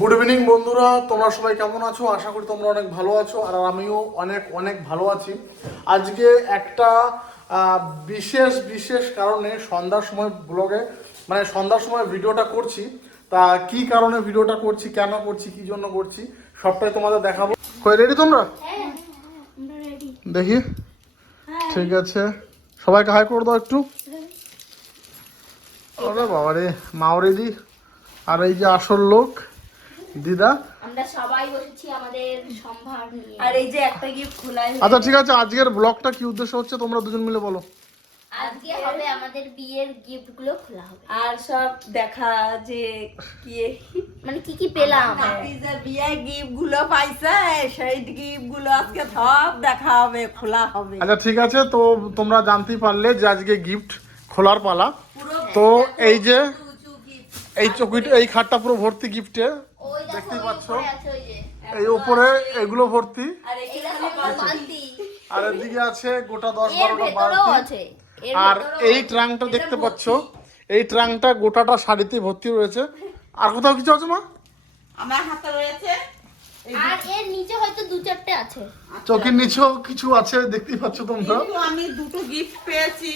Good evening বন্ধুরা। তোমরা সবাই কেমন আছো? আশা করি তোমরা অনেক ভালো আছো আর আমিও অনেক অনেক ভালো আছি। আজকে একটা বিশেষ বিশেষ কারণে সন্ধ্যার সময় ব্লগে মানে সন্ধ্যার সময় ভিডিওটা করছি। তা কি কারণে ভিডিওটা করছি কেন করছি কি জন্য করছি সবটাই তোমাদের দেখাবো। রেডি তোমরা? দেখি। ঠিক আছে। সবাইকে হাই করে দাও একটু। আরে বাবা রে মাও রেডি আর এই যে আসল লোক। দিদা? আমরা সবাই বসেছি আমাদের সম্ভার নিয়ে। আর এই যে একটা গিফট খোলাই আচ্ছা ঠিক আছে আজকের ব্লগটা কি উদ্দেশ্য হচ্ছে? তোমরা দুজন মিলে বলো। আজকে হবে আমাদের বিয়ের গিফটগুলো খোলা হবে। আর সব দেখা যে কি মানে কি কি পেলাম? নাতি যে বিয়ে গিফটগুলো পাইছে সেই গিফটগুলো আজকে সব দেখা হবে খোলা হবে। আচ্ছা ঠিক আছে তো তোমরা জানতেই পারলে যে আজকে গিফট খোলার পালা। তো এই যে এই চকিটা এই খাটটা পুরো ভর্তি গিফটে দেখতেই ওই পাচ্ছ। এই উপরে এগুলো ভর্তি। আর এদিকে আছে গোটা দশ বারোটা বালতি। আর এই ট্রাঙ্কটা দেখতে পাচ্ছ? এই ট্রাঙ্কটা গোটাটা শাড়িতে ভর্তি রয়েছে। আর কোথাও কিছু আছে মা? আমার হাতে রয়েছে। আর এর নিচে হয়তো দু চারটে আছে। চোখের নিচেও কিছু আছে দেখতেই পাচ্ছ তোমরা। আমি দুটো গিফট পেয়েছি।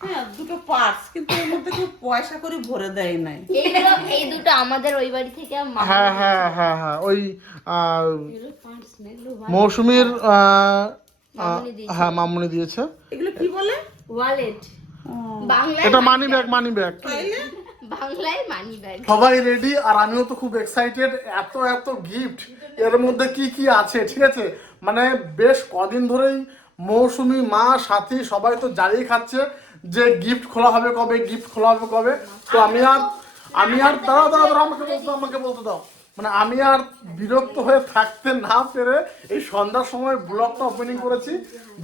হ্যাঁ দুটো পার্টস কিন্তু এর মধ্যে কেউ পয়সা করে ভরে দেয় নাই। এইগুলো এই দুটো আমাদের ওই বাড়ি থেকে হ্যাঁ হ্যাঁ হ্যাঁ হ্যাঁ ওই মৌসুমীর। হ্যাঁ মামুনি দিয়েছে। এগুলো কি বলে? ওয়ালেট এটা মানি ব্যাগ মানি ব্যাগ বাংলায় মানি ব্যাগ সবাই রেডি আর আমিও তো খুব এক্সাইটেড এত এত গিফট এর মধ্যে কি কি আছে? ঠিক আছে? মানে বেশ কদিন ধরেই মৌসুমি মা সাথী সবাই তো জ্বালিয়ে খাচ্ছে। যে গিফট খোলা হবে কবে গিফট খোলা হবে কবে? তো আমি আর আমি আর দাঁড়াও দাঁড়াও দাঁড়াও আমাকে বলতে আমাকে বলতে দাও। মানে আমি আর বিরক্ত হয়ে থাকতে না পেরে এই সন্ধ্যার সময় ব্লগটা ওপেনিং করেছি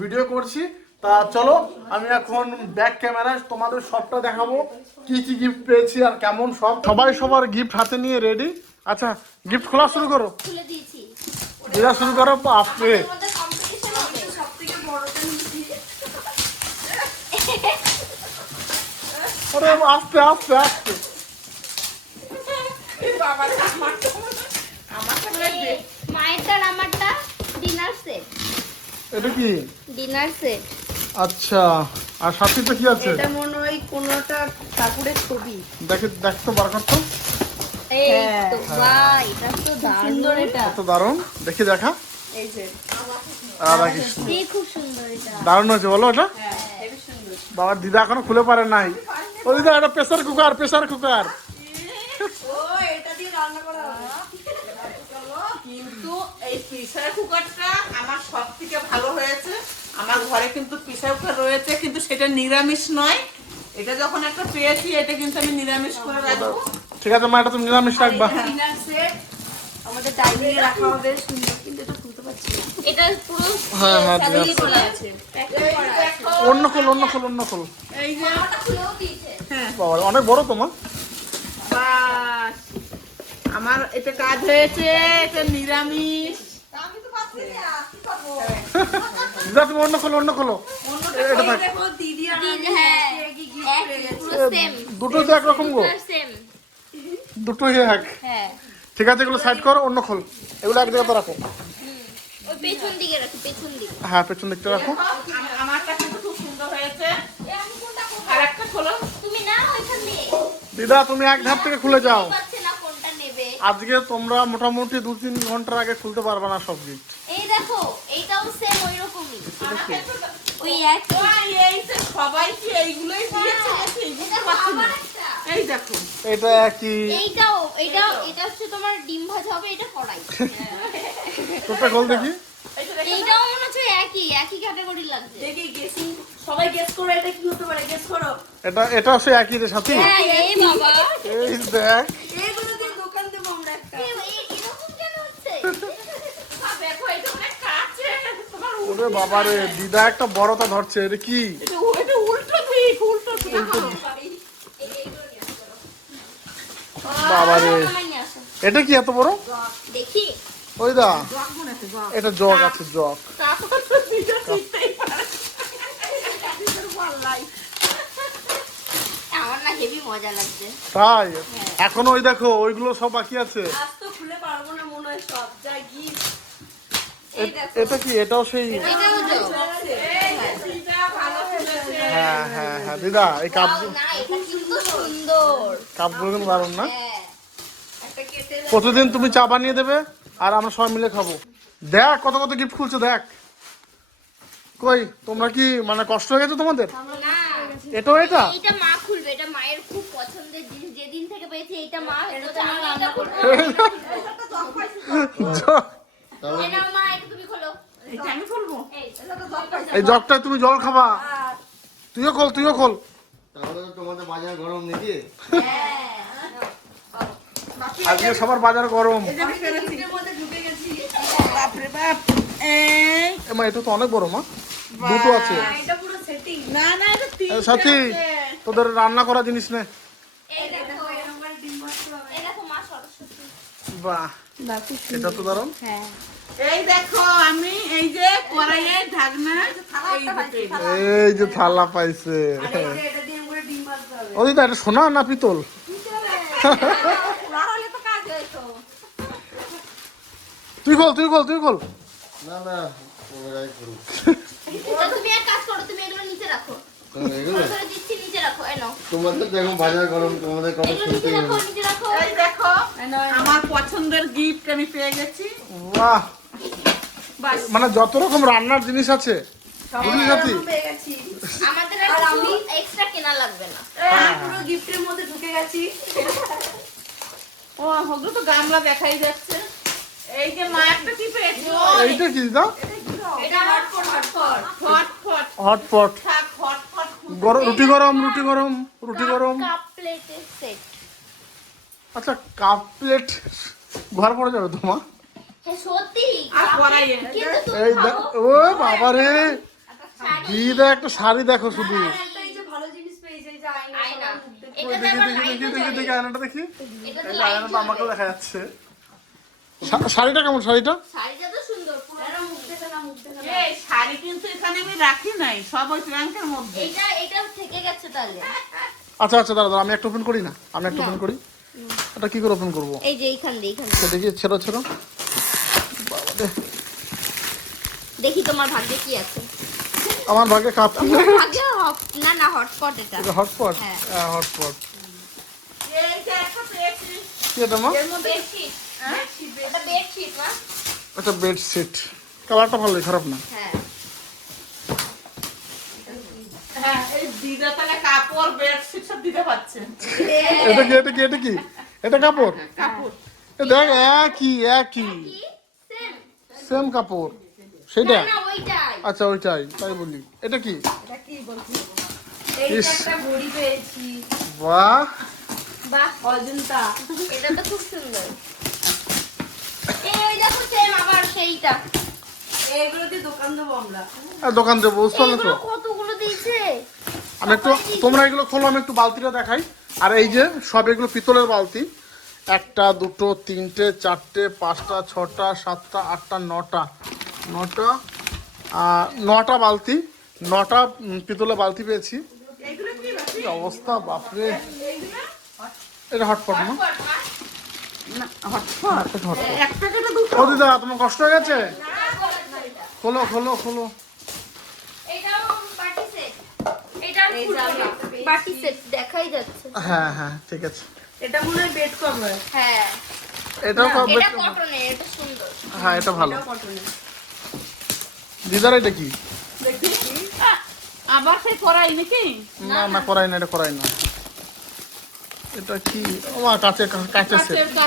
ভিডিও করছি। তা চলো আমি এখন ব্যাক ক্যামেরায় তোমাদের সবটা দেখাবো কি কি গিফট পেয়েছি আর কেমন সব। সবাই সবার গিফট হাতে নিয়ে রেডি আচ্ছা গিফট খোলা শুরু করো। খুলে শুরু করো বাপরে তোমাদের কম্পিটিশন হবে সব থেকে বড়টা নিয়েছি আরে আস্তে আস্তে আস্তে মায়েরটা আমারটা ডিনার সেট এটা কি ডিনার সেট আচ্ছা আর সাথীতে কি আছে? এটা মনে হয় কোনোটা ঠাকুরের ছবি। দেখে দেখ তো বার এই হ্যাঁ। তো বাহ এটা তো দারুণ। এটা। এত দারুণ। দেখি দেখা। এই যে। রাধা কৃষ্ণ খুব সুন্দর এটা। দারুণ হয়েছে বলো এটা হ্যাঁ। বাবার দিদা এখনও খুলে পারে নাই। ও দিদা এটা প্রেসার কুকার প্রেসার কুকার কিন্তু এই প্রেসার কুকারটা আমার সব থেকে ভালো হয়েছে। আমার ঘরে কিন্তু প্রেসার কুকার রয়েছে কিন্তু সেটা নিরামিষ নয়। এটা যখন একটা পেয়েছি এটা কিন্তু আমি নিরামিষ করে রাখব। ঠিক আছে মা এটা তুমি নিরামিষ রাখবা। আমাদের ডাইনিং এ রাখা হবে সুন্দর এটা পুরো হ্যাঁ হ্যাঁ করা আছে। অন্য খোল অন্য খোল অন্য খোল। এই যে আমারটা বাবা অনেক বড় তোমার বাস। আমার এটা কাজ হয়েছে এটা নিরামিষ। তুমি অন্য খোলো অন্য খোলো। এটা থাক। দিদি আর হ্যাঁ। দুটো তো একরকম গো। দুটোই এক। হ্যাঁ। ঠিক আছে এগুলো সাইড করো অন্য খোল। এগুলো এক জায়গাতে রাখো। পেছন দিকে রাখো পেছন দিকে। হ্যাঁ পেছন দিকটা রাখো। আম- আমারটা কিন্তু খুব সুন্দর হয়েছে। আমি কোনটা করব? আর একটা খোলো। তুমি না ওইখান দিয়ে। দিদা তুমি এক ধাপ থেকে খুলে যাও। পাচ্ছে না কোনটা নেবে। আজকে তোমরা মোটামুটি দু তিন ঘণ্টার আগে খুলতে পারবে না সব গিফট এই দেখো এইটাও সেম ওই রকমই ওই একই ওই এই সবাই কি এইগুলোই দিয়েছে নাকি? বুঝতে পারছি আবার না। একটা। এই দেখো। এটা কি? এইটাও এটা এটা হচ্ছে তোমার ডিম ভাজা হবে এটা কড়াই। এই যে দেখো। এইটাও মনে হচ্ছে একই একই ক্যাটাগরি লাগছে। দেখি গেসিং সবাই গেস করো এটা কি হতে পারে? গেস করো। এটা এটা সে একই রে সাথী। হ্যাঁ এই বাবা। এই দেখ। এইগুলো দিয়ে দোকান দেবো আমরা একটা। এরকম কেন হচ্ছে? দেখো এটা অনেক কাছে। তোমার ওরে বাবা রে দিদা একটা বড়টা ধরছে এটা কি? এটা এটা উল্টো দিক উল্টো দিক। বাবা রে। এটা কি এত বড়? দেখি। ওই দা। এটা জগ আছে জগ। তারপর তো দিদা শিখতেই পারে। দিদার পাল্লাই। আমার না হেভি মজা লাগছে। তাই? এখন ওই দেখো ওইগুলো সব বাকি আছে। আজ তো খুলে পারব না মনে হয় সব যা গিফট। এ- এটা কি? এটাও সেই হ্যাঁ হ্যাঁ হ্যাঁ দিদা এই কাপ না কিন্তু সুন্দর। কাপগুলো কিন্তু দারুণ না? হ্যাঁ প্রতিদিন তুমি চা বানিয়ে দেবে আর আমরা সবাই মিলে খাব। দেখ কত কত গিফট খুলছে দেখ। কই তোমরা কি মানে কষ্ট হয়ে গেছে তোমাদের? এটাও এটা? এইটা মা খুলবে এটা মায়ের খুব পছন্দের জিনিস যেদিন থেকে পেয়েছি এইটা মা এটা আমি এটা খুলবো। মা এটা তুমি খোলো। এটা আমি খুলবো? এই। এই জগটায় তুমি জল খাবা। তুইও খোল তুইও খোল। তাহলে তো তোমাদের বাজার গরম নাকি? আজকে সবার বাজার গরম আমি পেরেছি মধ্যে ঢুকে গেছি বাপরে বাপ এই এমা এটা তো অনেক বড় মা। দুটো আছে। এটা পুরো সেটিং না না এটা এ, সাথী তোদের রান্না করা জিনিস নে। এই দেখো এই দেখো মা সরস্বতী। বাহ। এটা তো হ্যাঁ। এই দেখো আমি এই যে কড়াইয়ের ঢাকনা এই যে পেলাম। এই যে থালা পাইছে। এটা দিয়ে করে ডিম ভাজতে হবে। ও দিদা এটা সোনা না পিতল না হলে তো কাজ হইতো তুই খোল তুই খোল তুই খোল না না ওরাই করুক তো তুমি এক কাজ করো তুমি এগুলো নিচে রাখো। তোমরা এগুলো? ধরে ধরে দিচ্ছি নিচে রাখো এই নাও। তোমাদের তো বাজার গরম তোমাদের কবে এগুলো নিচে শুনতেই রাখো হবে নিচে রাখো। এই দেখো আমার পছন্দের গিফট আমি পেয়ে গেছি। বাহ। বাস। মানে যত রকম রান্নার জিনিস আছে বুঝলি সাথী? আমাদের আর আমি এক্সট্রা কেনা লাগবে না। পুরো গিফটের মধ্যে ঢুকে গেছি। ও ওগুলো তো গামলা দেখাই যাচ্ছে। এই যে মা একটা কি পেয়েছি? এইটা কি দিদা? এটা হটপট হটপট। হটপট। গরম রুটি গরম রুটি গরম রুটি গরম। কাপ প্লেটের সেট। আচ্ছা কাপ প্লেট ঘর পড়ে যাবে তোমার হ্যাঁ সত্যি? আর কড়াইয়ে এই দেখ ও বাবা রে। শাড়ি দিদা একটা শাড়ি দেখো শুধু। দেখি দেখি লাইট দেখি দেখি দেখি আয়নাটা দেখি। আয়নাটা আমাকেও দেখা যাচ্ছে। শাড়িটা কেমন শাড়িটা? শাড়িটা তো সুন্দর পুরো মুখ দেখে না মুখ দেখে না। এই শাড়ি কিন্তু এখানে আমি রাখি নাই সব ওই ট্রাঙ্কের মধ্যে। এটা এটা থেকে গেছে তাহলে। আচ্ছা আচ্ছা দাদা আমি একটা ওপেন করি না? আমি একটা ওপেন করি? এটা কি করে ওপেন করব? এই যে এইখান দিয়ে এইখান তো দেখি ছেড়ো ছেড়ো? দেখি তোমার ভাগ্যে কি আছে। আমার ভাগে কাপ ভাগ্যে না না হটপট এটা। হটপট? হ্যাঁ। হ্যাঁ হটপট। এই একটা পেয়েছি। কি এটা এটা মা এটা বেডশিট কালারটা ভালোই খারাপ না। হ্যাঁ। হ্যাঁ এটা কি এটা কি এটা কি? এটা কাপড়? কাপড়। দেখ একই একই। সেম কাপড়। সেটা আচ্ছা ওইটাই তাই বলি। এটা কি? বাহ। বাহ অজন্তা। এটা তো খুব সুন্দর এই ওই দেখো সেম দিয়ে দোকান দেবো আমরা। দোকান দেবো বুঝতে পারলে তো? কতগুলো দিয়েছে? আমি একটু তোমরা এগুলো খোলো আমি একটু বালতিটা দেখাই। আর এই যে সব এগুলো পিতলের বালতি। একটা দুটো তিনটে চারটে পাঁচটা ছটা সাতটা আটটা নটা। নটা নটা বালতি নটা পিতলের বালতি পেয়েছি। কি অবস্থা বাপরে। এটা হটপট না? ও দিদা তোমার কষ্ট হয়ে গেছে খোলো খোলো খোলো। হ্যাঁ হ্যাঁ ঠিক আছে। এটা মনে হয় বেড কভার হ্যাঁ। এটাও এটা কবে- এটা সুন্দর। হ্যাঁ এটা ভালো। কটনের দিদার এটা কি? দেখি। আবার সেই করাই নাকি? না না করাই না। এটা করাই না। এটা কি? মা কাছে কাছে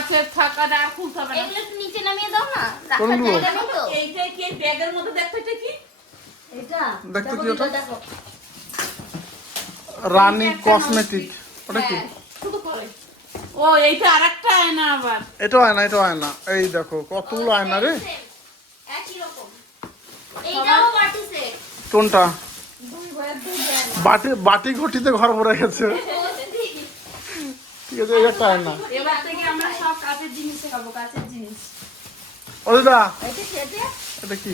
সেট থাকাটা আর খুলতে হবে না। এগুলো নিচে নামিয়ে দাও না রাখার জায়গা নেই তো। এইটা কি ব্যাগের মধ্যে দেখো এটা কি? এটা দেখতে কি ওটা। দেখো। রানী কসমেটিক ওটা কি? হ্যাঁ। ও এইটা আরেকটা আয়না আবার। এটাও আয়না এটাও আয়না। এই দেখো কতগুলো আয়না রে। Same, একই রকম। এইটাও পার্টি সেট কোনটা? বাটি বাটি ঘটিতে ঘর ভরে গেছে। আছে এই একটা আয়না এবার থেকে আমরা সব কাঁচের জিনিস খাব কাঁচের জিনিস। ও এটা কি?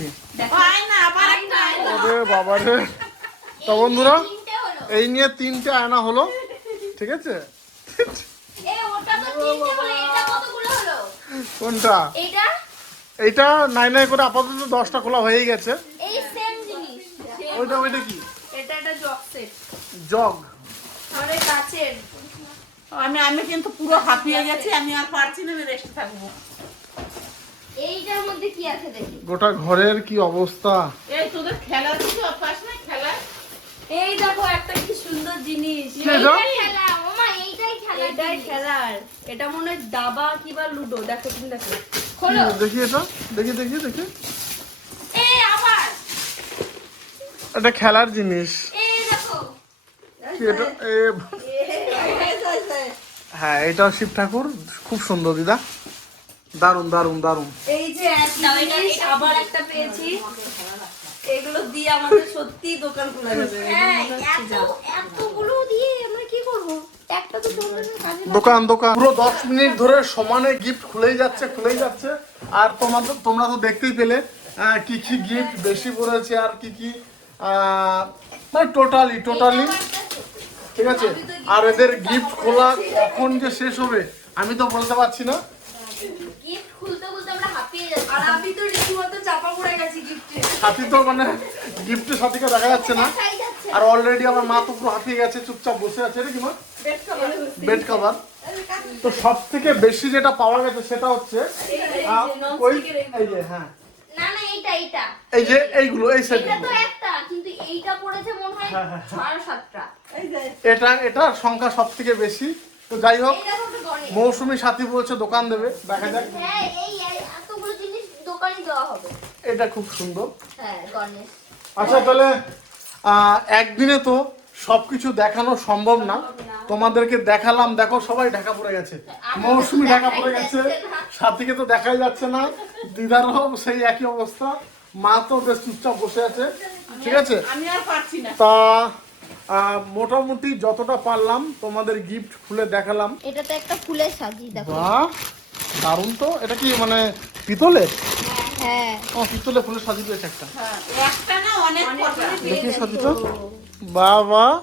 ও আয়না আবার ওরে বাবা রে তো বন্ধুরা এই নিয়ে তিনটে আয়না হলো ঠিক আছে? এ ওটা তো তিনটে হলো এটা কতগুলো হলো? কোনটা? এইটা? নাই নাই করে আপাতত দশটা খোলা হয়ে গেছে। এই সেম জিনিস। ওইটা ওইটা কি? এটা একটা জগ সেট জগ। মানে কাচের। আমি আমি কিন্তু পুরো হাঁপিয়ে গেছি আমি আর পারছি না আমি রেস্টে থাকব। এইটার মধ্যে কি আছে দেখি? গোটা ঘরের কি অবস্থা? এই তোদের খেলার কিছু অভ্যাস নাই খেলার এই দেখো একটা কি সুন্দর জিনিস। এইটাই খেলা মামা এইটাই খেলা এটাই খেলার। এটা মনে হয় দাবা কিবা লুডো। দেখো তুমি দেখো। খোলো। দেখি এটা? দেখি দেখি দেখি। এই আবার। এটা খেলার জিনিস। এই দেখো। কি এটা? এ হ্যাঁ এটা শিব ঠাকুর। খুব সুন্দর দিদা। দারুণ দারুণ দারুণ এই যে আবার একটা পেয়েছি। এগুলো দিয়ে আমাদের সত্যি দোকান খোলা যাবে। হ্যাঁ। এতগুলো দিয়ে আমরা কি করব? একটা তো তোমাদের কাজে লাগে। দোকান দোকান। পুরো দশ মিনিট ধরে সমানে গিফট খুলেই যাচ্ছে খুলেই যাচ্ছে। আর তোমাদের তোমরা তো দেখতেই পেলে কি কি গিফট বেশি পড়েছে আর কি কি আহ, মানে টোটালি টোটালি ঠিক আছে? আর এদের গিফট খোলা কখন যে শেষ হবে আমি তো বলতে পারছি না। গিফট খুলতে খুলতে আমরা হাঁপিয়ে যাচ্ছি। আর আমি তো রীতিমতো চাপা পড়ে গেছি গিফটে সাথী তো মানে গিফটের সাথীকে দেখা যাচ্ছে না। আর অলরেডি আমার মা তো পুরো হাঁপিয়ে গেছে চুপচাপ বসে আছে রে কি মা বেড কভার তো সব থেকে বেশি যেটা পাওয়া গেছে সেটা হচ্ছে ওই এই যে হ্যাঁ। এইটা এইটা। এই যে এইগুলো এই সেট এটা তো একটা কিন্তু এইটা পড়েছে মনে হয় হ্যাঁ, ছয় সাতটা। এটা এটা সংখ্যা সব থেকে বেশি। তো যাই হোক মৌসুমী সাথী বলছে দোকান দেবে দেখা যাক। হ্যাঁ এই এই এতগুলো জিনিস দোকানে দেওয়া হবে। এটা খুব সুন্দর। হ্যাঁ গণেশ। আচ্ছা তাহলে একদিনে তো সবকিছু দেখানো সম্ভব না। তোমাদেরকে দেখালাম দেখো সবাই ঢাকা পড়ে গেছে। মৌসুমী ঢাকা পড়ে গেছে। সাথীকে তো দেখাই যাচ্ছে না। দিদারও সেই একই অবস্থা। মা তো বেশ চুপচাপ বসে আছে। ঠিক আছে? আমি আর পারছি না। তা মোটামুটি যতটা পারলাম তোমাদের গিফট খুলে দেখালাম। এটাতে একটা ফুলের সাজি দেখো। বাহ দারুণ তো। এটা কি মানে পিতলের হ্যাঁ ও পিতলে ফুলের সাজি পেয়েছে একটা। হ্যাঁ, একটা না অনেক দেখি সাজিটা। বাহ বাহ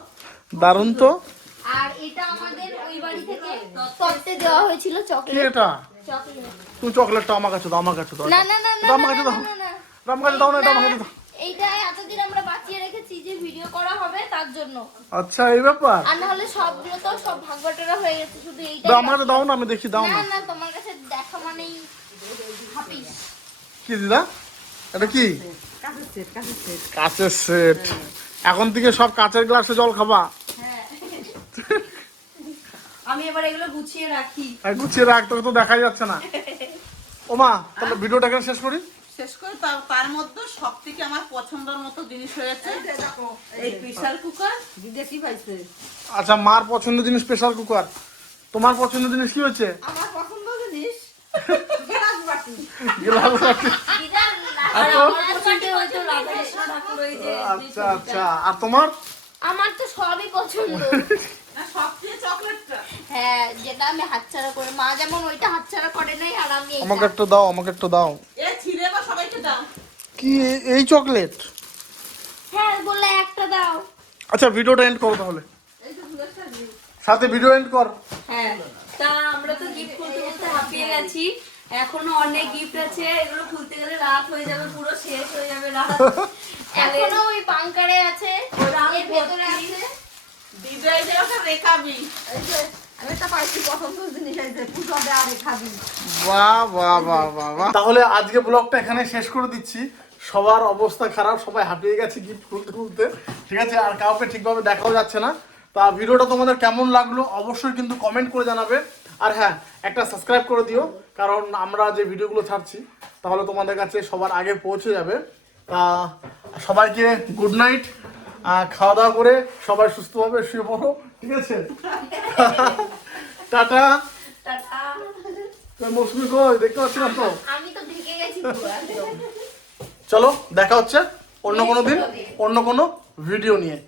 দারুণ তো। আর এটা আমাদের ওই বাড়ি থেকে তত্ত্বে দেওয়া হয়েছিল কি চকলেট। এটা? তুমি চকলেটটা আমার কাছে দাও আমার কাছে দাও। না না না না আমার কাছে দাও। আমার কাছে দাও না এটা আমার কাছে দাও। এইটা এতদিন আমরা বাঁচিয়ে রেখেছি যে ভিডিও করা হবে তার জন্য। আচ্ছা এই ব্যাপার? আর না হলে সবগুলো তো সব ভাগবাটোরা হয়ে গেছে শুধু এইটা আমার কাছে দাও না আমি দেখি দাও না না। তোমার কাছে দেখা মানেই হাপিস কি দিদা? এটা কি? কাঁচের সেট। কাঁচের সেট। কাঁচের সেট এখন থেকে সব কাঁচের গ্লাসে জল খাবা। আমি এবার এগুলো গুছিয়ে রাখি। আর গুছিয়ে রাখ তোকে তো দেখাই যাচ্ছে না। ওমা তাহলে ভিডিওটা এখানে শেষ করি? শেষ করে তার- তার মধ্যে সব থেকে আমার পছন্দের মতো জিনিস হয়েছে এই প্রেসার কুকার বিদেশি পাইছে। আচ্ছা মার পছন্দের জিনিস প্রেসার কুকার তোমার পছন্দের জিনিস কি হচ্ছে আমার পছন্দ জিনিস গ্লাস বাটি গ্লাস বাটি। আর আচ্ছা। আচ্ছা। আচ্ছা আর তোমার? আমার তো সবই পছন্দ। হ্যাঁ যেটা আমি হাতছাড়া করে মা যেমন ওইটা হাতছাড়া করে নাই আর আমি আমাকে একটু দাও আমাকে একটু দাও। এ ছিঁড়ে বা সবাইকে দাও। কি এই চকলেট? হ্যাঁ বললে একটা দাও। আচ্ছা ভিডিওটা এন্ড করো তাহলে। সাথে ভিডিও এন্ড কর। হ্যাঁ তা আমরা তো গিফট খুলতে খুলতে হাঁপিয়ে গেছি। এখনও অনেক গিফট আছে এগুলো খুলতে গেলে রাত হয়ে যাবে পুরো শেষ হয়ে যাবে রাত। এখনও ওই বাংকারে আছে। তাহলে আজকে ব্লগটা এখানে শেষ করে দিচ্ছি। সবার অবস্থা খারাপ সবাই হাঁপিয়ে গেছে গিফট খুলতে খুলতে ঠিক আছে আর কাউকে ঠিকভাবে দেখাও যাচ্ছে না। তা ভিডিওটা তোমাদের কেমন লাগল অবশ্যই কিন্তু কমেন্ট করে জানাবে। আর হ্যাঁ একটা সাবস্ক্রাইব করে দিও কারণ আমরা যে ভিডিওগুলো ছাড়ছি তাহলে তোমাদের কাছে সবার আগে পৌঁছে যাবে। তা সবাইকে গুড নাইট খাওয়া দাওয়া করে সবাই সুস্থভাবে শুয়ে পড়ো ঠিক আছে? টাটা। মৌসুমি কই? দেখতে পাচ্ছি না তো চলো দেখা হচ্ছে অন্য কোনো দিন অন্য কোনো ভিডিও নিয়ে।